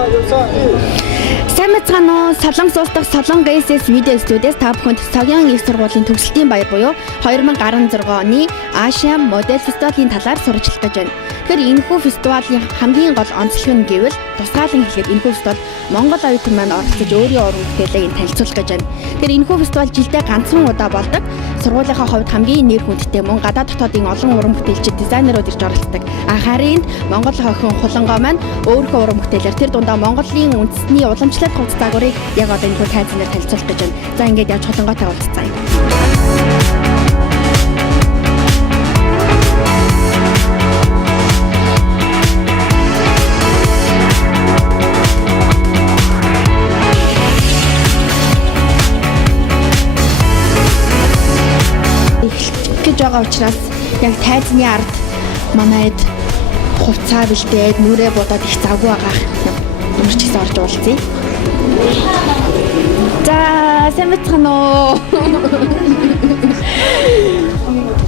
Сайн мэцгаано Солонгос улс дахь Солонгос СС видео студиэс та бүхэнд цагаан их сургуулийн төгсөлтийн баяр буюу 2016 оны Asian Model Festival-ийн талаар сурчлах гэж байна. Тэгэхээр энэхүү фестивалийн хамгийн гол онцлог нь гэвэл тусгаалan хэлэхэд энэхүү фестивал Монгол оюутан маань оролцож өөрийн уран бүтээлийг танилцуулах гэж байна. Тэгэхээр энэхүү фестивал жилдээ ганцхан удаа болдог. Сургуулийнхаа хувьд хамгийн нэр хүндтэй мөн гадаад дотоодын олон уран бүтээлчид дизайнерууд ирж оролцдог. Харин Монгол охин Хулангоо маань өөрийнхөө уран бүтээлээр тэр дундаа Монголын үндэсний уламжлалт хувц загварыг яг одоо энэ тайзнаар танилцуулах гэж байна. За ингээд яаж Хулангоотой уулзцаая. Гэж байгаа учраас яг тайзны ард манайд хувцаа бэлдээд нүрээ бодоод их завгүй байгаа ямар ч гэсэн орж уулзъя. За сайн мэцгаано.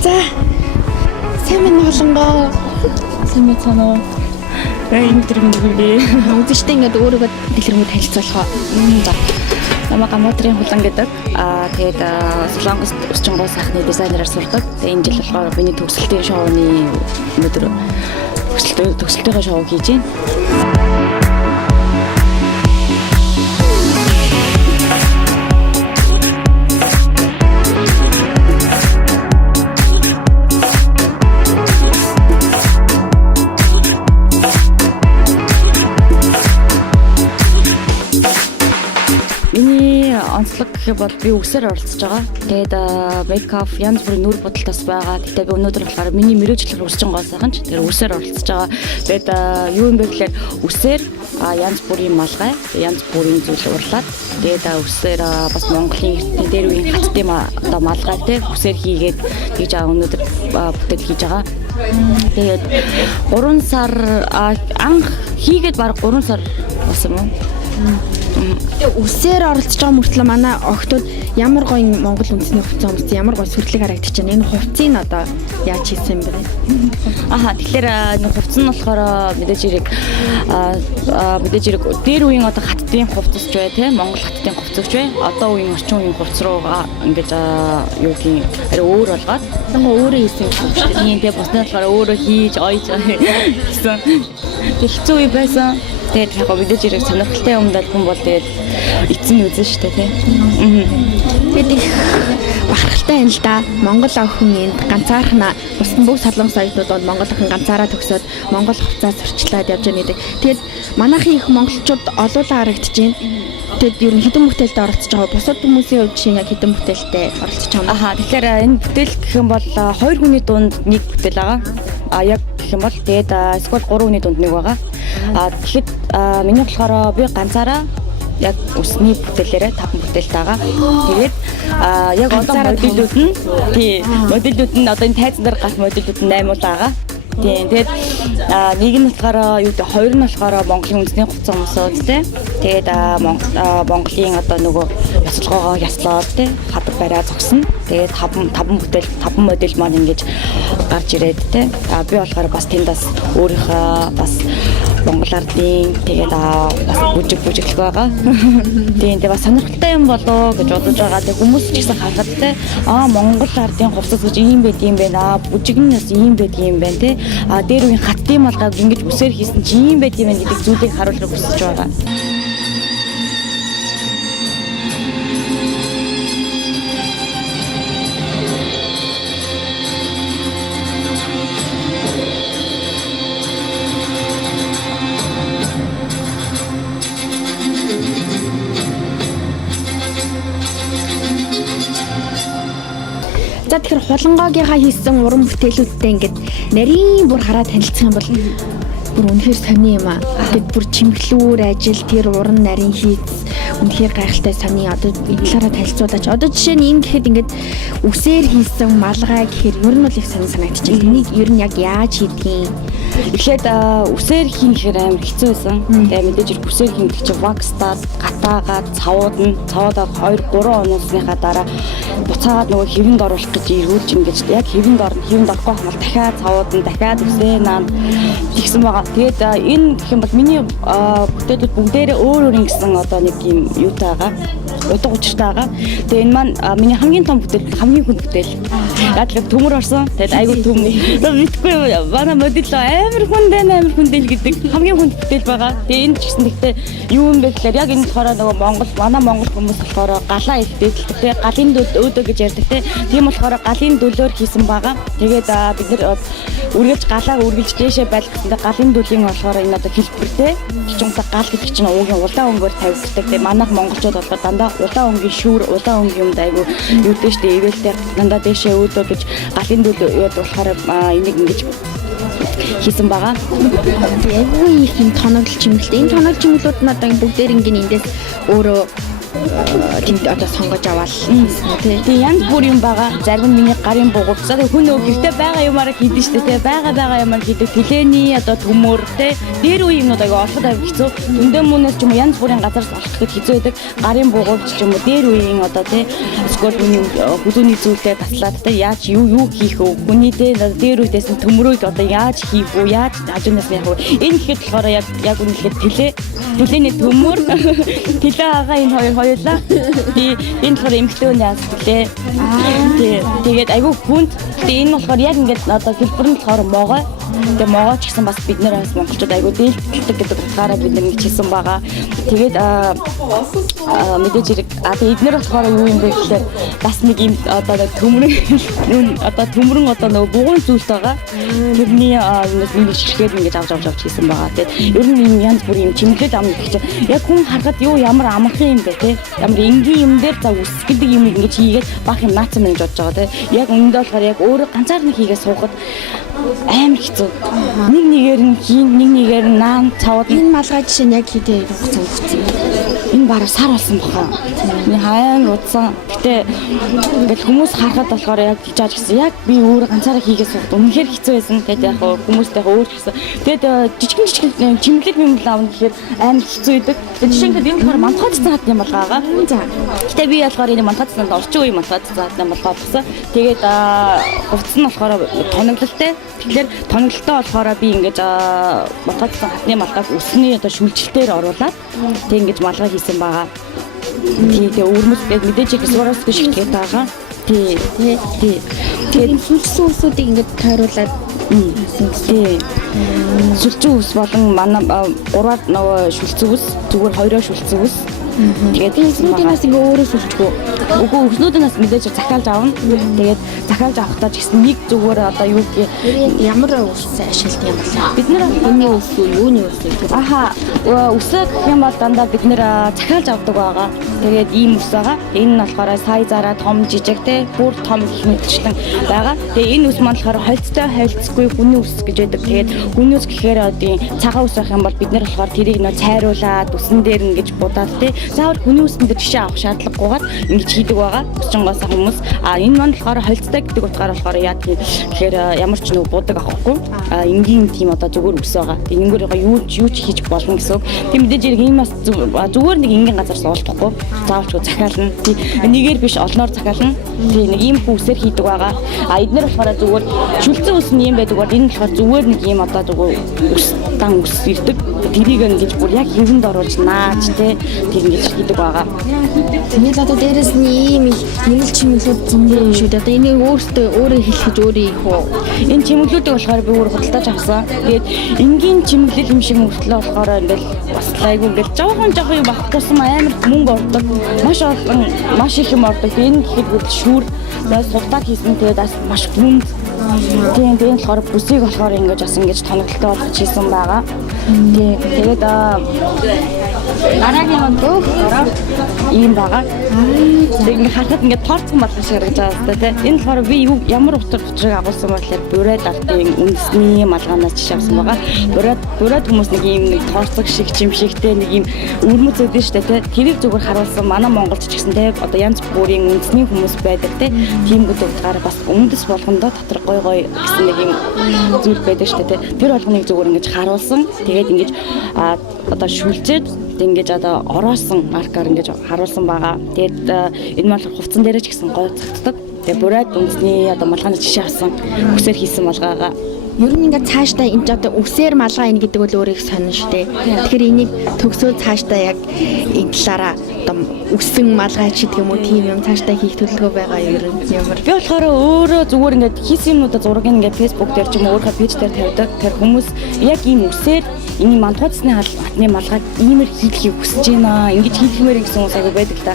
За сайн Хулангоо. Сайн мэцгаано. Энэ төрлийн бүлгээ. Үзэгчтэй ингээд өөрийгөө дэлгэрэнгүй танилцуулах. За. Намайг Гамбатрын Хулан гэдэг. Тэгээд Солонгост өсчин гоо сайхны дизайнераар сурдаг. Тэгээд энэ жил болохоор миний төгсөлтийн шоуны өнөөдөр төгсөлтийн шоу хийж байна. Онцлог гэх бол би үсээр оролцож байгаа. Тэгээд мейкап янз бүрийн нүүр бодолтоос байгаа. Гэтэ би өнөөдөр болохоор миний мөрөөжлөх өсчин гоо сайхан ч тэр үсээр оролцож байгаа. Тэгээд юу юм бэ гэхээр үсээр янз бүрийн малгай, янз бүрийн зүйл урлаад тэгээд үсээр бас Монголын эртний дээр үеийн хаттын одоо малгай те үсээр хийгээд хийж байгаа өнөөдөр бүтээл хийж байгаа. Тэгээд 3 сар анх хийгээд баг 3 сар болсон юм. Үсээр оролцож байгаа мөртлөө манай охтууд ямар гоё Монгол үндэсний хувцас өмссөн, ямар гоё сүрлэг харагдаж байна. Энэ хувцсыг одоо яаж хийсэн бэ? Тэгэхээр энэ хувцас нь болохоор мэдээж хэрэг дээр үеийн одоо хаттын хувцас ч бай тийм Монгол хаттын хувцас ч бай. Одоо үеийн орчин үеийн хувцас руугаа ингэж юу гин арай өөр болгоод өөрөө хийсэн юм шүү дээ. Тийм тэгээ буснаа болохоор өөрөө хийж ойж гэсэн. Дэлцүү үе байсан. Тэгээд яг мэдээж хэрэг сонирхолтой юм даа хүн бол тэгээд эцэн үзэн штэ тий. Тэгээд их бахархалтай юм л да. Монгол охин энд ганцаархнаа бусдын бүх Солонгос оюутнууд бол Монгол охин ганцаараа төгсөөд Монгол хувцас сурчлаад явж байгаа гэдэг. Тэгээд манайхын их монголчууд олуулаа харагдаж байна. Тэгээд ер нь хэдэн бүтээлд оролцож байгаа. Бусад хүмүүсийн хувьд жишээ нь яг хэдэн бүтээлтэй оролцож байгаа юм. Тэгэхээр энэ бүтээл гэх юм бол 2 хүний дунд нэг бүтээл байгаа. Яг гэх юм бол тэгээд эсвэл 3 хүний дунд нэг байгаа. Тэгэхэд миний болохоор би ганцаараа яг үсний бүтээлээрээ 5 бүтээлтэй байгаа. Тэгээд яг одоо модулууд нь модулууд нь одоо энэ тайзан дээр гарах модулууд нь 8 байгаа. Тийм. Тэгээд нэг нь болохоор юу гэдэг хоёр нь болохоор Монголын үндэсний хувцас өмсөөд тий. Тэгээд Монголын одоо нөгөө ясалгоогоо яслаад тий хадаг бариа зогсно. Тэгээд 5 бүтээл 5 модель маань ингэж гарч ирээд тий. Би болохоор бас тэндээс өөрийнхөө бас Монгол ардын тэгээд бас бүжиглэх байгаа. Тийм. Тэгээд бас сонирхолтой юм болоо гэж бодож байгаа. Тэгээд хүмүүс ч гэсэн харахад тий Монгол ардын хувцас гэж ийм байд юм байна. Бүжигнээс ийм байд юм байна тий. Дээр үеийн хаттын малгайг ингэж үсээр хийсэн чи ийм байд юм байна гэдэг зүйлийг харуулахыг хүсэж байгаа. За тэгэхээр Хулангоогийнхаа хийсэн уран бүтээлүүдтэй ингээд нарийн бүр хараад танилцах юм бол бүр үнэхээр сони юм аа. Тэгэд бүр чимэглүүр ажил тэр уран нарийн хийц үнэхээр гайхалтай сони. Одоо энэ талаараа танилцуулаач. Одоо жишээ нь энэ гэхэд ингээд үсээр хийсэн малгай гэхээр ер нь бол их сонир санагдчих. Энийг ер нь яг яаж хийдгийг Эхлээд үсээр хийн гэхээр амар хэцүү байсан. Тэгээ мэдээж үсээр хийн гэх чинь вакстаад, гатаагаад, цавуудаа 2-3 оноосныхаа дараа буцаагаад нөгөө хэвэнд оруулах гэж ирүүлж ингэж яг хэвэнд орохгүй хамаар дахиад цавууд нь дахиад үсээ наад тэгсэн байгаа. Тэгээд энэ гэх юм бол миний бүтээлүүд бүгдээрээ өөр ингэсэн одоо нэг юм юутайгаа утга учиртай байгаа. Тэгээ энэ маань миний хамгийн том бүтээл, хамгийн хүнд бүтээл. Яг л төмөр орсон. Тэгээд айгүй төмөр. Мэдгүй манай модель амар хүндэл гэдэг хамгийн хүнд бүтээл байгаа. Тэгээ энэ ч гэсэн гэхдээ юу юм бэ гэхээр яг энэ болохоор нөгөө манай Монгол хүмүүс болохоор галаа их дээдэлдэг те галын өөдөө гэж ярьдаг те. Тийм болохоор галын дөлөөр хийсэн байгаа. Тэгээд бид нэр үргэлж галаа үргэлж дээшээ байлг гэсэндээ галын дөлийн болохоор энэ одоо хэлбэртэй. Чичунта гал гэдэг чинь уугийн улаан өнгөөр тавьдаг. Тэгээ манайх монголчууд болохоор дандаа улаан өнгийн шүүр, улаан өнгийн юмд айгу юу дээ штэ ивэлтэй дандаа дээшээ өөдөө гэж галын дөлөө яд болохоор энийг ингэж хийсэн байгаа. Айгүй их юм тоноглол чимгэлтэй. Энэ тоноглол чимглүүд нь одоо бүгдээр ингээд эндээс өөрөө тэнд одоо сонгож аваад тий янз бүр юм байгаа. Зарим нь миний гарын бугуур. За хүн нөө гэртээ байгаа юмараа хийдэж штэ тий байгаа юмар хийдэг. Тэлэний одоо төмөр тий дээр үе юмнууд аяга олоход аяг хэцүү. Өндөө мөнөөс ч юм уу янз бүрийн газараас олох гэхэд хэцүү байдаг. Гарын бугуур ч юм уу дээр үеийн одоо тий скол хүний хүлээний зүйлтэй таслаад тий яаж юу хийх вэ? Хүний тий дээр үедээс төмрөөд одоо яаж хийх вэ? Яаж хажуунаас яах вэ? Энэ гэхэд болохоор яг үнэхээр тэлэний төмөр тэлээ агаа энэ хоёулаа. Би энэ болохоор эмхтэн яас гэлээ. Тэгээд айгүй хүнд. Тэгээд энэ болохоор яг ингээд одоо хэлбэр нь болохоор могой. Тэгээ могой ч гэсэн бас бид нэр бас монголчууд айгүй дээлддэг гэдэг утгаараа бид нэг хийсэн байгаа. Тэгээд мэдээж хэрэг эднэр болохоор юу юм бэ гэхээр бас нэг юм одоо төмөрн одоо нөгөө бугуун зүйлт байгаа. Тэрний нэг ширхээд ингэж авч хийсэн байгаа. Тэгээд ер нь юм янз бүр юм чимглэл ам гэх чинь яг хүн харахад юу ямар амархан юм бэ те ямар энгийн юм дээр за үс гэдэг юм ингэж хийгээд бах юм наацсан гэж бодож байгаа те яг өмнөд болохоор яг өөрөө ганцаар нэг хийгээ суухад амар хэцүү нэг нэгээр нь хийн нэг нэгээр нь наан цавууд энэ малгай жишээ нь яг хийдэ хугацаа өгсөн энэ бараг сар болсон баха миний хаяан удсан гэтээ ингээл хүмүүс харахад болохоор яг тийж гэсэн яг би өөрөө ганцаараа хийгээ суухад үнэхээр хэцүү байсан тэгээд яг хүмүүстэй өөр гэсэн тэгээд жижигэн чимглэг юм лаавн гэхээр амар хэцүү идэг жишээлбэл энэ болохоор мантхад цаад юм болгаагаа за гэтээ би болохоор энэ мантхад цаад орчин үеийн мантхад цаад юм болгосон тэгээд хувцас нь болохоор тоноглолтой тэгэхээр тоноглолтой болохоор би ингэж мантхад цаад хатны малгайг өсний одоо шүлжилтээр оруулаад тэг ингэж малгай хийсэн байгаа тэгээ өрмөс мэдээж их сураас шигтгэж байгаа тэгээд сүлжсэн усуудыг ингэж тойруулаад сүлжсэн ус болон манай 3-аар нөгөө шүлцэн ус зүгээр 2-оо шүлцэн ус тэгээд өснүүдээс ингээ өөрөө сүлжгүй үгүй өснүүдээс мэдээж захиалж авна тэгээд захиалж авахдаа ч гэсэн нэг зүгээр одоо юу гэх ямар ус ашигладаг юм бэ бид нэр энэ ус юуны ус үсээ гэх юм бол дандаа бид нэр захиалж авдаг байгаа тэгээд ийм ус байгаа энэ нь болохоор сайзаараа том жижиг те бүр том их мэтчлэн байгаа тэгээд энэ ус маань болохоор холцтой холцгүй хүний ус гэж байдаг тэгээд хүний ус гэхээр одоо цагаан ус байх юм бол бид нэр болохоор тэрийг нөө цайруулаад усан дээр ингэж будаад те заавал хүний үстэн дээр жишээ авах шаардлагагүйгээр ингэж хийдэг байгаа. Өсчөнгөөс хүмүүс энэ маань болохоор холцтой гэдэг утгаараа болохоор яа тэгэхээр ямар ч нэг будаг авахгүй. Энгийн тийм одоо зүгээр үс байгаа. Энэнгүүр юу ч хийж болно гэсэн үг. Тийм мэдээж энэ бас зүгээр нэг энгийн газараас уулдахгүй. Заавалч захиална. Нэгээр биш олноор захиална. Тийм нэг ийм үсээр хийдэг байгаа. Эднэр болохоор зүгээр шүлцэн үс нь юм байдаг бол энэ болохоор зүгээр нэг ийм одоо зүгээр үс дан үс ирдэг. Тэрийг ингэж бүр яг хэвэнд оруулж нааж те ингэж хийдэг байгаа. Тэний одоо дээрэс нь ийм их нэмэлт чимэглүүд зөндөө юм шүү дээ. Одоо энийг өөрөө хэлэхж өөрөө их үү. Энэ чимэглүүдийг болохоор би өөрөө худалдаж авсан. Тэгээд энгийн чимэглэл юм шиг мөртлөө болохоор ингээл бас айгүй ингээл жоохон юм багт тусам амар мөнгө ордог. Маш их юм ордог. Энэ гэхэд бүр шүүр судалгаа хийсэн тэгээд бас маш хүнд. Тийм болохоор бүсийг болохоор ингэж бас ингэж тоноглолтой болгож хийсэн байгаа. Тэгээд дараагийн өдөр ийм байгаа. Ингээ харахад ингээ торцсон малгай шиг харагдаж байгаа хэвээр тий. Энэ болохоор би ямар учрыг агуулсан бэ гэхээр бурайд алтын үндэсний малгаанаас жишээ авсан байгаа. Бурайд хүмүүс нэг ийм нэг торцог шиг чимшигтэй нэг ийм өрмөц өгдөн штэ тий. Тэрийг зүгээр харуулсан манай монголч ч гэсэн тий одоо янз бүрийн үндэсний хүмүүс байдаг тий. Тиймгүүд утгаараа бас үндэс болгондоо дотор гой гэсэн нэг ийм зүйл байдаг штэ тий. Тэр болгоныг зүгээр ингэж харуулсан. Тэгээд ингэж одоо шүлжээд ингэж одоо ороосон маркаар ингэж харуулсан байгаа. Тэгээд энэ мал хувцсан дээрээ ч гэсэн гой цогцдог. Тэгээд бурайд үндэсний одоо малгааны жишээ авсан үсээр хийсэн малгайгаа. Ер нь ингээд цаашдаа энэ одоо үсээр малгай ин гэдэг бол өөрийг сонин штэ. Тэгэхээр энийг төгсөө цаашдаа яг энэ талаараа одоо үсэн малгай ч гэдэг юм уу тийм юм цаашдаа хийх төлөвлөгөө байгаа ер нь ямар. Би болохоор өөрөө зүгээр ингээд хийсэн юмнуудаа зургийг ингээд Facebook дээр ч юм уу өөрийнхөө пэйж дээр тавьдаг. Тэр хүмүүс яг ийм үсээр энэ мантуцны хатны малгайг иймэр хийхийг хүсэж байна. Ингэж хийхмээр гэсэн хүмүүс аягүй байдаг л та.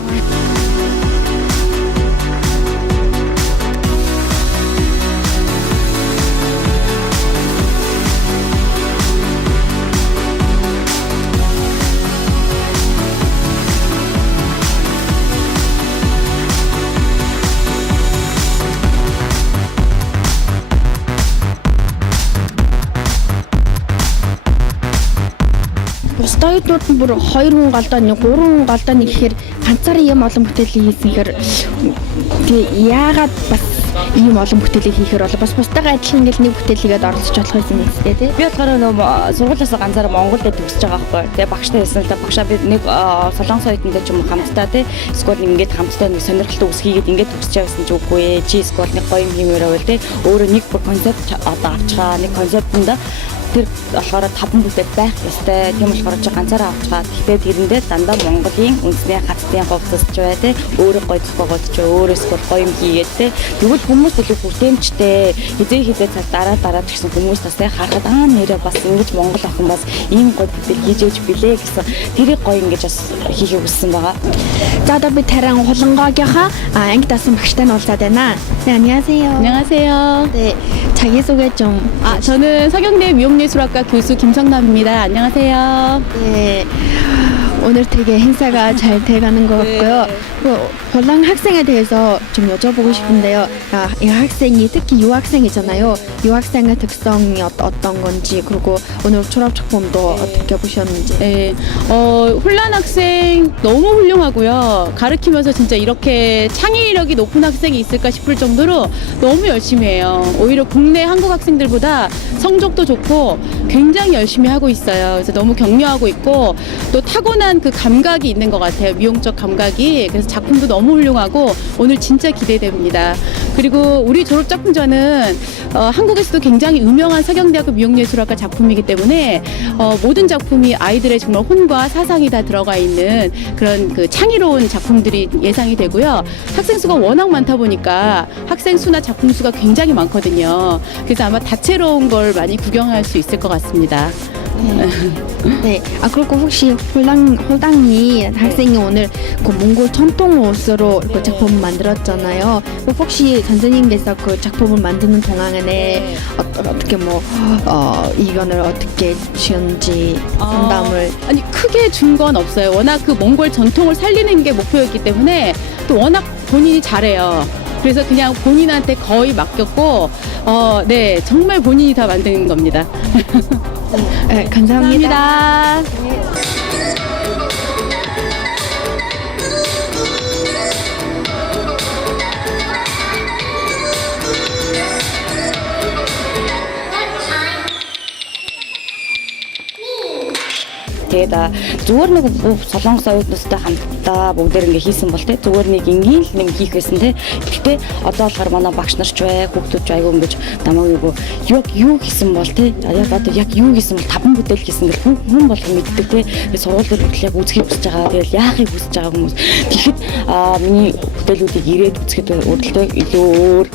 Стоёдууд нь бүр 2 хүн голдоо нэг 3 хүн голдоо нэг гэхээр ганцаараа юм олон бүтээлийг хийсэн гэхээр яагаад бас ийм олон бүтээлийг хийхээр бол бас бусдаагаа адилхан ингээл нэг бүтээлийгээд оролцож болох юм нэстэй тий. Би болохоор нөө сургуулиас ганцаараа Монголд төгсөж байгаа байхгүй. Тэгээ багштай хэлсэн л да багшаа би нэг солонгос оюутантай ч юм уу хамтдаа тий. Эсвэл ингээд хамтдаа нэг сонирхолтой үс хийгээд ингээд төгсөж байсан ч үгүй ээ. Чи эсвэл нэг гоё юм хиймээр байвал тий. Өөрөө нэг концепт одоо авчгаа нэг концептанда тэр болохоор 5 бүтээл байх ёстой. Тийм болохоор чи ганцаараа авчгаа. Тэгэхээр тэрэндээ дандаа Монголын үндэсний хаттын хувцасч бай тээ. Өөрөө гоё зохиогоод ч өөрөөс гоё юм хийгээд тээ. Тэгвэл хүмүүс илүү бүтээмжтэй хизээ цаг дараа ч гэсэн хүмүүс бас тээ харахад нэрээ бас ингэж Монгол охин бас ийм гоё бүтээл хийж өгч билээ гэсэн тэрийг гоё ингэж бас хийхийг хүссэн байгаа. За одоо би Таран Хулангогийнхаа анги даасан багштай нь уулзаад байна. 네, 안녕하세요. 안녕하세요. 네, 자기소개 좀. 저는 서경대 미용예술학과 교수 김성남입니다. 안녕하세요. 네, 오늘 되게 행사가 잘 돼가는 것 같고요. 홀랑 학생에 대해서 좀 여쭤보고 싶은데요. 이 학생이 특히 유학생이잖아요. 유학생의 특성이 어떤 건지 그리고 오늘 졸업 작품도 어떻게 보셨는지. 네, 혼란 학생 너무 훌륭하고요. 가르치면서 진짜 이렇게 창의력이 높은 학생이 있을까 싶을 정도로 너무 열심히 해요. 오히려 국내 한국 학생들보다 성적도 좋고 굉장히 열심히 하고 있어요. 그래서 너무 격려하고 있고 또 타고난 그 감각이 있는 것 같아요. 미용적 감각이. 그래서 작품도 너무 훌륭하고 오늘 진짜 기대됩니다. 그리고 우리 졸업작품전은 한국에서도 굉장히 유명한 서경대학교 미용예술학과 작품이기 때문에 모든 작품이 아이들의 정말 혼과 사상이 다 들어가 있는 그런 그 창의로운 작품들이 예상이 되고요. 학생 수가 워낙 많다 보니까 학생 수나 작품 수가 굉장히 많거든요. 그래서 아마 다채로운 걸 많이 구경할 수 있을 것 같습니다. 네. 그리고 혹시 홀당이 학생이 오늘 그 몽골 전통 옷으로 그 작품을 만들었잖아요. 혹시 선생님께서 그 작품을 만드는 동안에 어떻게 이견을 어떻게 주셨는지 상담을 아니 크게 준 건 없어요. 워낙 그 몽골 전통을 살리는 게 목표였기 때문에 또 워낙 본인이 잘해요. 그래서 그냥 본인한테 거의 맡겼고 네 정말 본인이 다 만드는 겁니다. 네, 감사합니다. 감사합니다. Тэгээд зүгээр нэг солонгос оюутнуудтай хамтдаа бүгдээр ингээ хийсэн бол тэ зүгээр нэг ингийн л нэг хийх байсан тэ. Гэтэ одоо болохоор манай багш нар ч бай, хүүхдүүд ч айгүй ингэж намайг яг юу хийсэн бол тэ. Яг одоо яг юу хийсэн бол 5 бүтээл хийсэн гэл хүн болох мэддэг тэ. Тэгээд сургууль дээр хөтлөг үзхийг хүсэж байгаа. Тэгээд яахыг хүсэж байгаа хүмүүс. Тэгэхэд миний бүтээлүүдийг ирээд үзэхэд өөртөө илүү өөр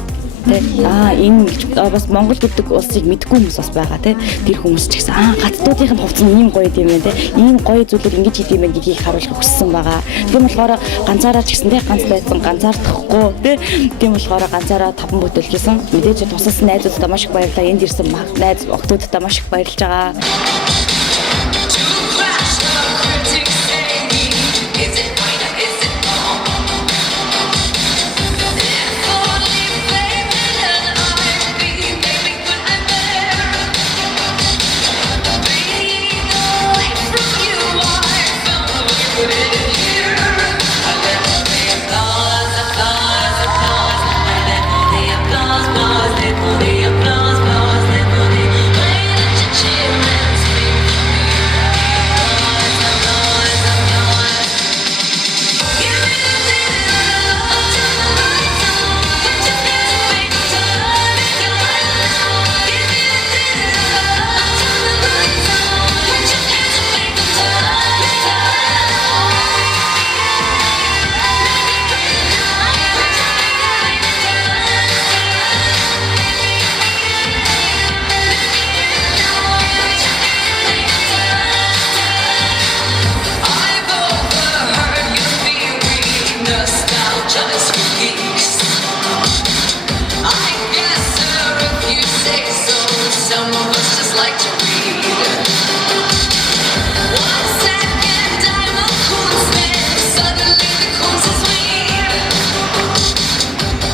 энэ бас Монгол гэдэг улсыг мэдгүй хүмүүс бас байгаа тий. Тэр хүмүүс ч гэсэн гацдуудын хувцас ийм гоё юм байна тий. Ийм гоё зүйлээр ингэж хийх юм байна гэдгийг харуулах хүссэн байгаа. Тийм болохоор ганцаараа ч гэсэн тий ганц байсан ганцаардахгүй тий. Тийм болохоор ганцаараа 5 бүтээл хийсэн. Мэдээж тусалсан найзуудтай маш их баярлалаа. Энд ирсэн найз охтуудтай маш их баярлж байгаа. Is it right or is it like to read. One second I'm a coolsmith, suddenly the course is weed.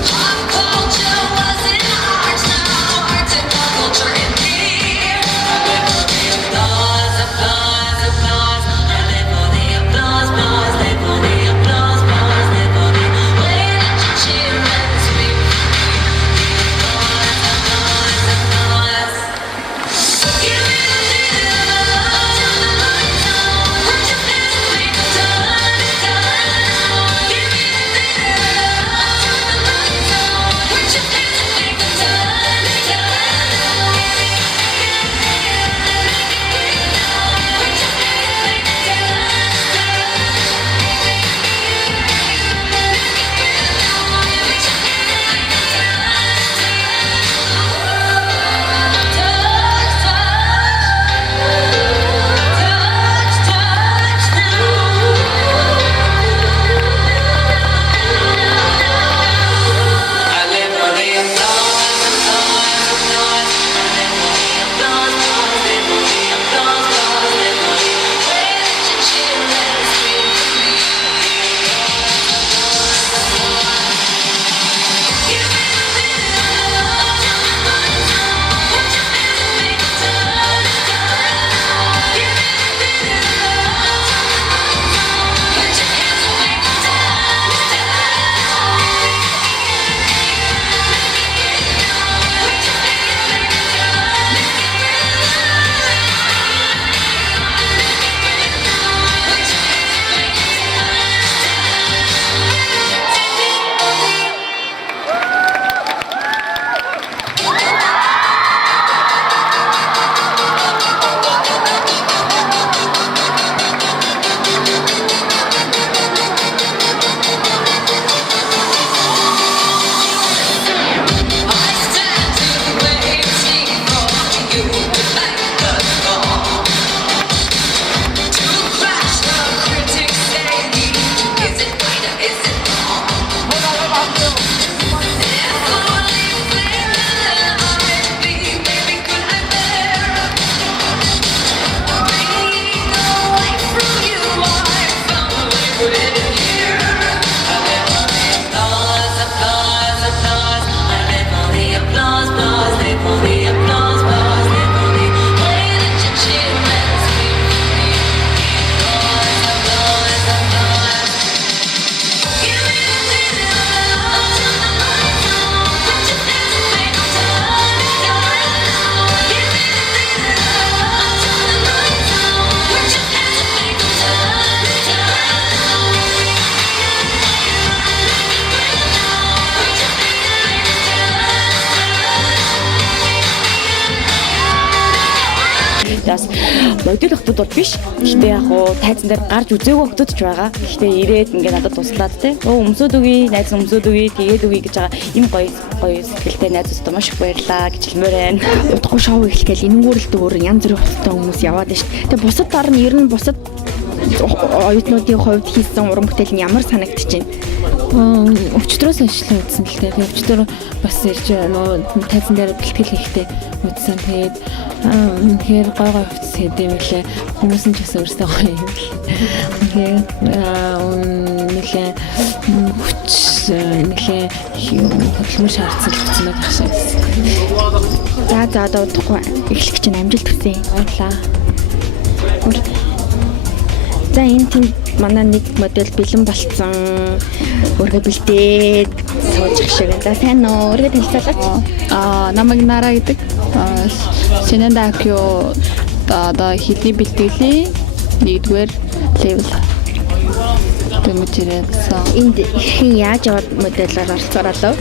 Pop culture was in art, now art's in pop culture in me. I live for the applause, applause, applause. I live for the applause, applause, live for the applause, applause, live for the way that you cheer and scream. The applause, applause, applause. Give me the applause, till the lights on. Put your hands and make a turn, turn. Give me the applause, till the lights on. Put your hands and make a turn, turn. Put your hands and make a I live for the applause, applause, applause. I live for the applause, applause, live for the applause, applause, live for the way that you cheer and scream for me. Give me the applause, till the lights on. Put your hands and make a turn, turn. Give me the applause, till the lights on. Put your hands and make a turn, turn. I stand to waiting for you like a storm to crash. The critics say, is it right or is it wrong? If only flavor I'd be, maybe could I bear being away from you? I found a way to live here. I live for the applause, applause, applause. I live for the applause, applause, live for the applause, applause, live for the way that you cheer and scream for me. Applause, applause, applause. Give me the applause till the lights on. Put your hands and make a turn, turn. Give me the applause till the lights on. Put your hands and make a turn, turn. Бас модуль хотод бол биш. Гэхдээ яг хуу тайзан дээр гарч үзээгүй хотод ч байгаа. Гэхдээ ирээд ингээ надад туслаад те. Өмсөд үгүй, найз өмсөд үгүй, тэгээд үгүй гэж байгаа. Им гоё сэтгэлтэй найзуудтай маш их баярлаа гэж хэлмээр байна. Удахгүй шоу эхлэхэл энэнгүүрэлт өөр янз бүрийн хөсөлтөө хүмүүс яваад байна шүү. Тэгээ бусад дор нь ер нь бусад оюутнуудын хувьд хийсэн уран бүтээл нь ямар санагдчих байна? Өчтөрөөс ажиллаа үзсэн л дээ. Өчтөр бас ирж нөө тайзан дээр бэлтгэл хийхдээ үзсэн. Тэгээд үнэхээр гой хувцас хийдэм билээ. Хүмүүс нь ч гэсэн өөрсдөө гоё юм. Тэгээд нэлээ хүч нэлээ хөдөлмөр шаардсан л хүчнүүд байх шиг. За одоо удахгүй эхлэх чинь амжилт хүсье. Баярлаа. За энэ тийм манай нэг модель бэлэн болцсон. Өөргөө бэлдээд сууж шиг. За сайн уу? Өөргөө танилцуулаач. Намайг Нара гэдэг. Шинэнда акё одоо хэлний бэлтгэлийн 1-р левел тэмцээрсэн. Энд хэн яаж яваад модельээр оролцоороо?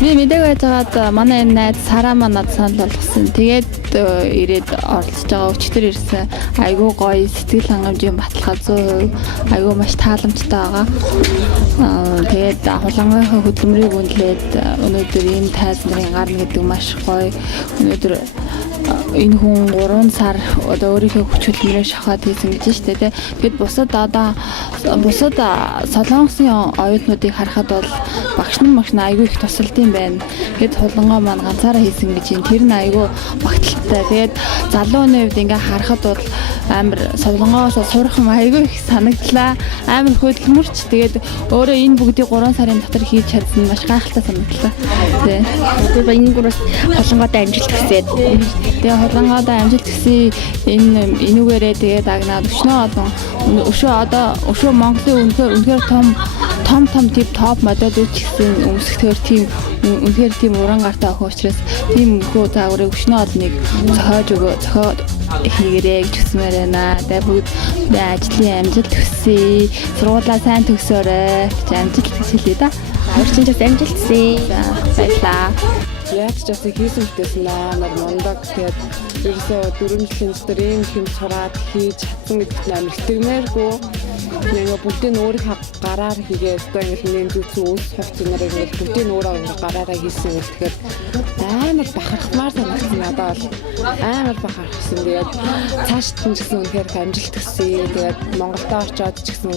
Би мэдээг байжгаад манай энэ найз Сара манад санал болгосон. Тэгээд ирээд оролцож байгаа өчтөр ирсэн. Айгуу гоё сэтгэл хангамжийн баталгаа 100%. Айгуу маш тааламжтай байгаа. Тэгээд хулгайгийн хөдөлмөрийг үнэлээд өнөөдөр энэ тайз нарын гарна гэдэг маш гоё. Өнөөдөр энэ хүн 3 сар одоо өөрийнхөө хүч хөдөлмөрөөр шахаад хийсэн гэж байна шүү дээ. Тэгэд бусад Солонгосын оюутнуудыг харахад бол багш нар айгүй их тусалдсан байна. Тэгэд хулангоо маань ганцаараа хийсэн гэж юм. Тэр нь айгүй багталтай. Тэгээд залууны хувьд ингээ харахад бол амар солонгоос сурах юм айгүй их санагдлаа. Амар хөдөлмөрч. Тэгээд өөрөө энэ бүгдийг 3 сарын дотор хийж чадсан маш гайхалтай санагдлаа. Тэгээд энэ гурваас хулангоотой амжилт хүсээд. Тэгээ хулангоотой амжилт хүсье. Энэ энүүгээрээ тэгээд агнаад өшөө Монголын үнэхээр том тип топ моделүүд гэсэн өмсгөхөөр үнэхээр тийм урангартай охин учраас тийм хөө заагрыг өшнөө олныг зохиод хийгэрэй гэж хүсмээр байна. Тэгээ бүгд ажлын амжилт хүсье. Сургуулаа сайн төгсөөрэй гэж амжилт хүсье да. Урьдчилж амжилт хүсье. Баярлалаа. Яг ч бас хийсэн бүтээсэн амар мундаг. Тэгээд ерөөсөө 4 жилийн дотор ийм юм сураад хийж чадсан гэдэгт амар итгэмээргүй. Нэг бүгдийн өөрийнхөө гараар хийгээд одоо ингэ нэг зүс хувц нарыг ингэ бүгдийн өөрөөр гараараа хийсэн гэхээр амар бахархмаар санагдсан надад бол амар бахархсан. Тэгээд цаашд нь ч гэсэн үнэхээр амжилт хүсье. Тэгээд Монголд очиод ч гэсэн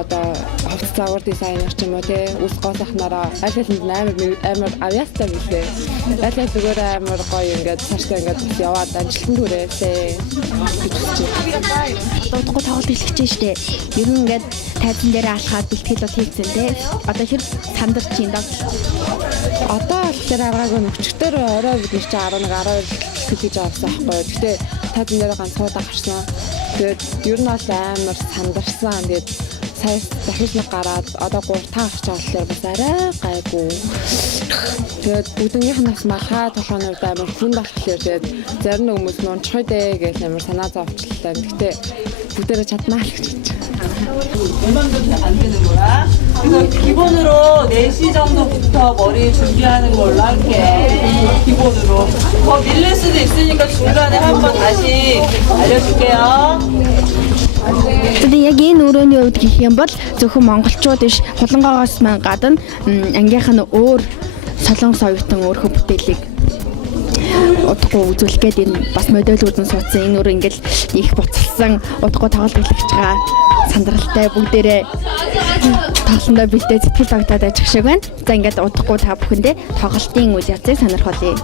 одоо хувц загвар дизайнер ч юм уу те үс гоо сахнараа аль алинд амар авьяастай билээ. Аль зүгээр амар гоё ингээд цаашдаа ингээд яваад амжилтанд хүрээсэй гэж үзэж байна. Дутгуу тоглолт хэлчихэж штэ. Ер нь ингээд тайзан дээр алхаад бэлтгэл бол хийцэн те. Одоо хэр сандарч юм даа. Одоо л тэр аргаагүй өчтөр орой бид нэг чи 11 12 гэж авсан байхгүй. Гэтэ тайзан дээр ганц суудаа гарсан. Тэгээд ер нь бол амар сандарсан. Тэгээд сая дахиж нэг гараад одоо 3 таа гарч байгаа болохоор бас арай гайгүй. Тэгээд бүгднийх нь бас малхаа толгойн үед амар хүн болохоор тэгээд зарим нэг хүмүүс нунчхой дээ гэж амар санаа зовчлаа. Гэтэ бүгдээрээ чаднаа л гэж бодчих. 얼마나 안 되는 거야. 그래서 기본으로 4시 정도부터 머리 준비하는 걸로 할게. 기본으로. 더 밀릴 수도 있으니까 중간에 한번 다시 알려줄게요. Тэгээд яг энэ өрөөний үед гэх юм бол зөвхөн монголчууд биш хулангоогоос маань гадна ангийнх нь өөр солонгос оюутан өөрхөн бүтээлийг удахгүй үзүүлэх гээд энэ бас модельүүд нь суудсан энэ өөр ингээл их буцалсан удахгүй тоглолт хэлж байгаа сандралтай бүгдээрээ тоглондоо бэлдээ сэтгэл багтаад ажих шиг байна. За ингээд удахгүй та бүхэндээ тоглолтын үе явцыг сонирхолъё.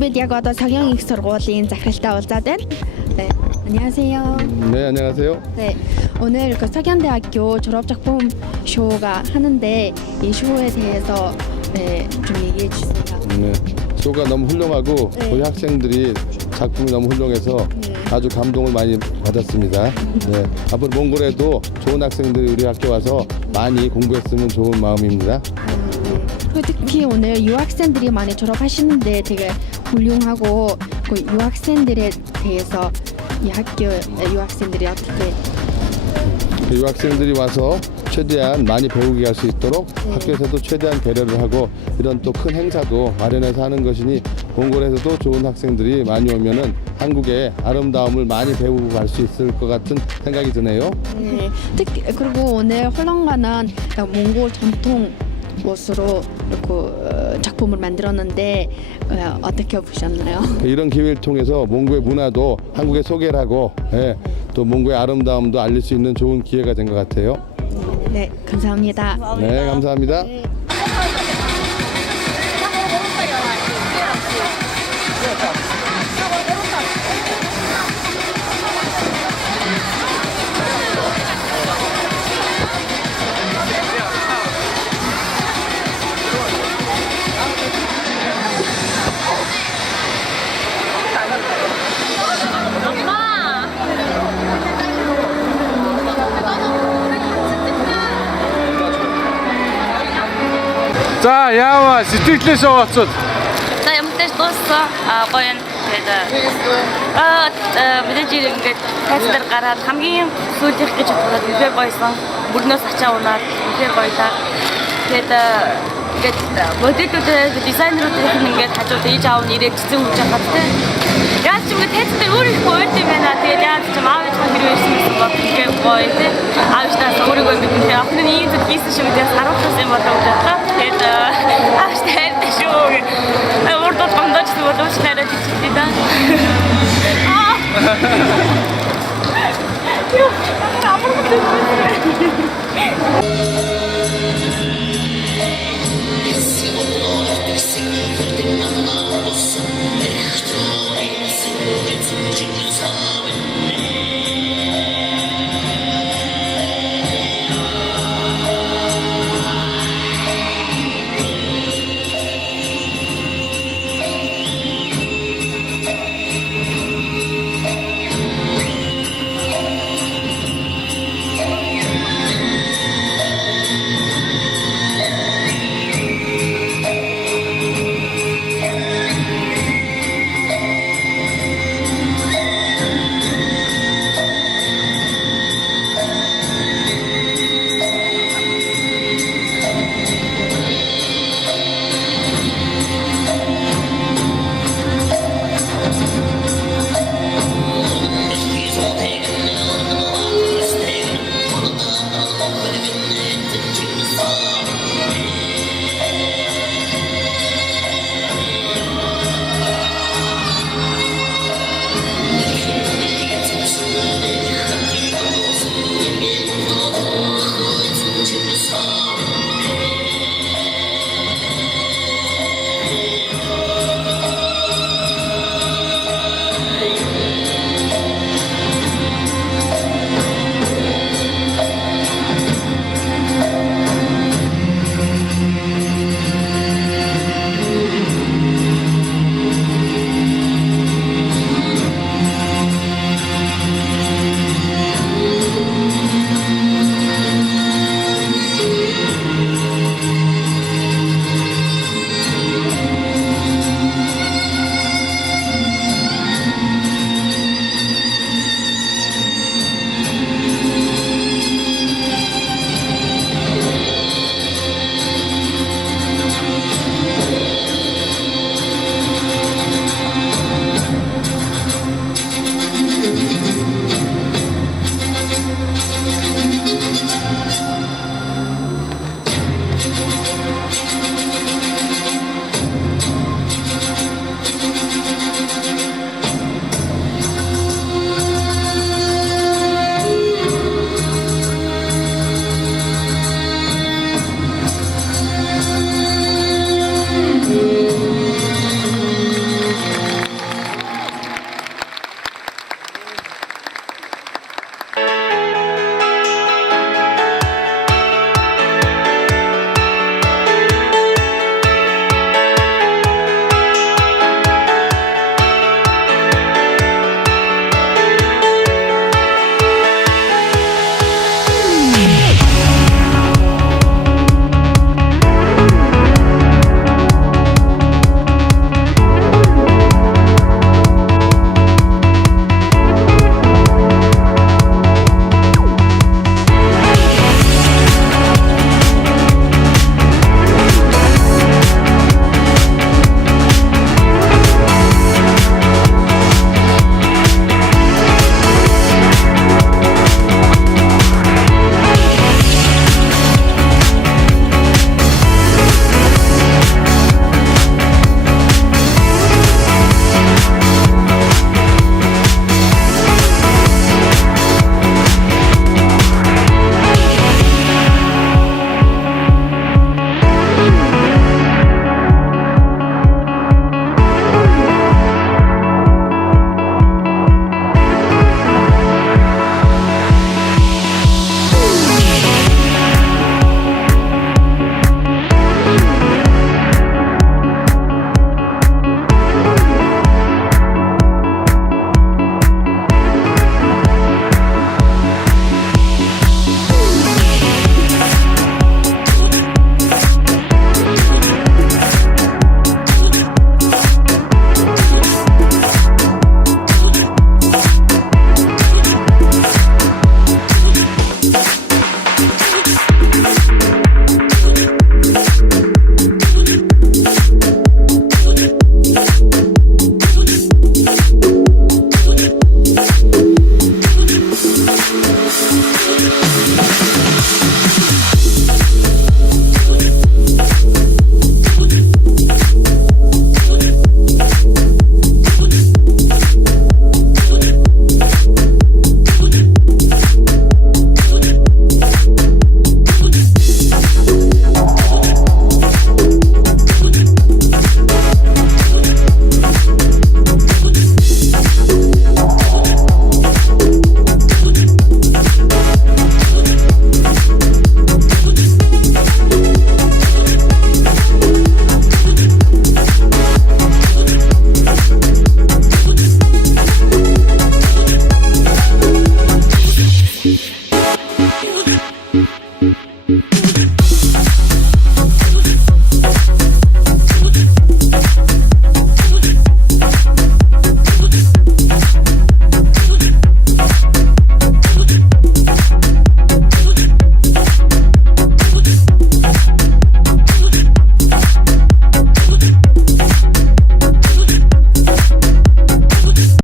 бид яг одоо Согён их сургуулийн захиралтай уулзаад байна. 네, 안녕하세요. 네, 안녕하세요. 네, 오늘 그 서경대학교 졸업작품 쇼가 하는데 이 쇼에 대해서 좀 얘기해 주세요. 네, 쇼가 너무 훌륭하고 우리 학생들이 작품이 너무 훌륭해서 아주 감동을 많이 받았습니다. 네, 앞으로 몽골에도 좋은 학생들이 우리 학교 와서 많이 공부했으면 좋은 마음입니다. 특히 오늘 유학생들이 많이 졸업하시는데 되게 훌륭하고 그 유학생들에 대해서 이 학교 유학생들이 어떻게 유학생들이 와서 최대한 많이 배우게 할 수 있도록 학교에서도 최대한 배려를 하고 이런 또 큰 행사도 마련해서 하는 것이니 몽골에서도 좋은 학생들이 많이 오면은 한국의 아름다움을 많이 배우고 갈 수 있을 것 같은 생각이 드네요. 네, 특히 그리고 오늘 홀랑과는 몽골 전통 옷으로 이렇게 작품을 만들었는데 어떻게 보셨나요? 이런 기회를 통해서 몽고의 문화도 한국에 소개를 하고 또 몽고의 아름다움도 알릴 수 있는 좋은 기회가 된 것 같아요. 네, 감사합니다. 네, 감사합니다. За яава сэтгэлээсээ оцод. За ямар ч дууссан. болсон. Гоё юм. Тэгээд мэдээж ингээд тайлбар гараад хамгийн сүүлийнх гэж бодоод үнэхээр гоёсон. Бүрнөөс ачаа унаад үнэхээр гоёлаа. Тэгээд ингээд модельүүд дизайнерууд ингээд хажууд ээж аав нь ирээд цэцэн хүлж аваад те. Яаж ч ингээд тайлбар өөрийнхөө ойд юм байна. Тэгээд яаж ч аав ээж хэрэг ирсэн гэсэн бод ингээд гоё те. Аав ээжээс өөрийгөө мэдээ охин нь ийм зүйл хийсэн шүү гэдээс харуулсан юм болоо гэж бодлоо. Тэгээд аав ээжтэй хайртай шүү. Урд гондож боловч найраад ичдэг да. Юу? Амар гоо.